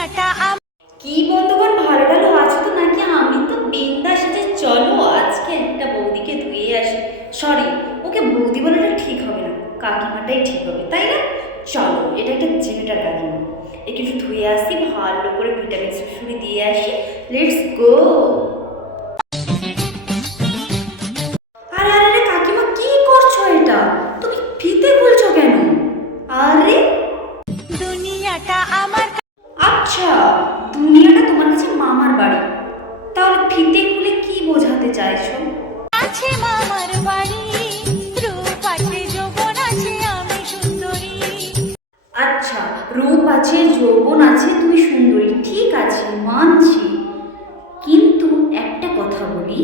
আম- কি বন্ধুগণ ভালো ভালো আছো তো নাকি? আমি তো বিন্দাস যে চলো, আজকে একটা বৌদিকে ধুয়ে আসি। সরি ওকে বৌদি বলাটা ঠিক হবে না, কাকিমাটাই ঠিক হবে, তাই না? চলো, এটা একটা জেনেটার কাকিমা। একে একটু ধুয়ে আসি, ভালো করে ভিটামিন সুসুরি দিয়ে আসি। লেটস গো আছে, তুমি সুন্দরী, ঠিক আছে, মানছি। কিন্তু একটা কথা বলি,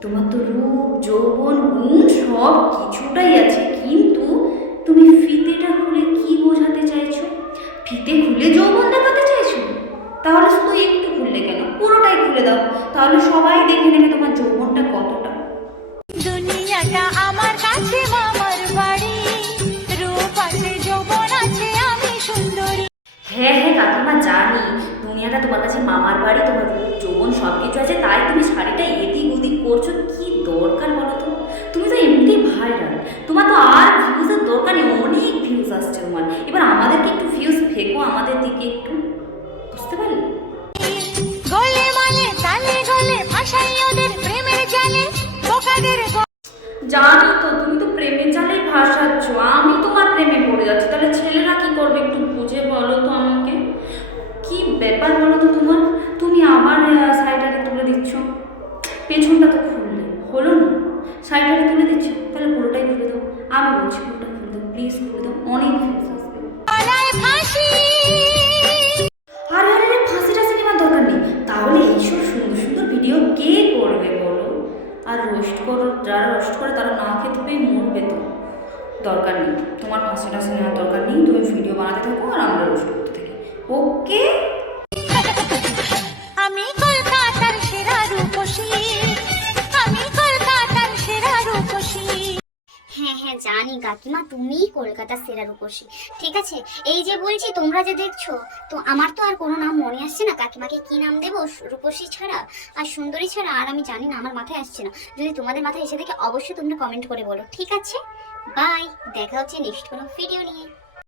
তোমার তো রূপ, যৌবন, গুণ সব কিছুটাই আছে। হ্যাঁ হ্যাঁ কাকিমা জানি। দুনিয়াটা তোমার কাছে মামার বাড়ি তোমার যৌবন সব কিছু আছে তাই তুমি শাড়িটা এদিক ওদিক করছ কি দরকার বলো তো? তুমি তো এমনি ভাইরাল তোমার তো আর ভিউজের দরকার নেই অনেক ভিউজ আসছে তোমার। এবার আমাদেরকে একটু ভিউজ ফেকো আমাদের দিকে একটু। বুঝতে পারলে? গলে মালে তালে গলে ভাসাই ওদের প্রেমের জালে বোকাদের গ- জানি না শাড়িটাকে তুলে দিচ্ছ তাহলে পুরোটাই খুলে দাও। আমি বলছি পুরোটা খুলে দাও প্লিজ খুলে দাও অনেক ভিউজ আসবে। আরে আরে আরে ফাঁসি টাসি নেওয়ার দরকার নেই। তাহলে এইসব সুন্দর সুন্দর ভিডিও কে করবে বলো? আর রোস্ট করো যারা রোস্ট করে তারা না খেতে পেয়ে মরবে তো। দরকার নেই। তোমার ফাঁসি টাসি নেওয়ার দরকার নেই। তুমি ভিডিও বানাতে থাকো আর আমরা রোস্ট করতে থাকি। ওকে হ্যাঁ জানি কাকিমা, তুমিই কলকাতার সেরা রূপসী। ঠিক আছে? এই যে বলছি, তোমরা যে দেখছ, তো আমার তো আর কোনো নাম মনে আসছে না। কাকিমাকে কি নাম দেব? রূপসী ছাড়া? আর সুন্দরী ছাড়া? আর আমি জানি না, আমার মাথায় আসছে না। যদি তোমাদের মাথায় এসে দেখে, অবশ্যই তোমরা কমেন্ট করে বলো। ঠিক আছে? বাই দেখা হচ্ছে নেক্সট কোনো ভিডিও নিয়ে।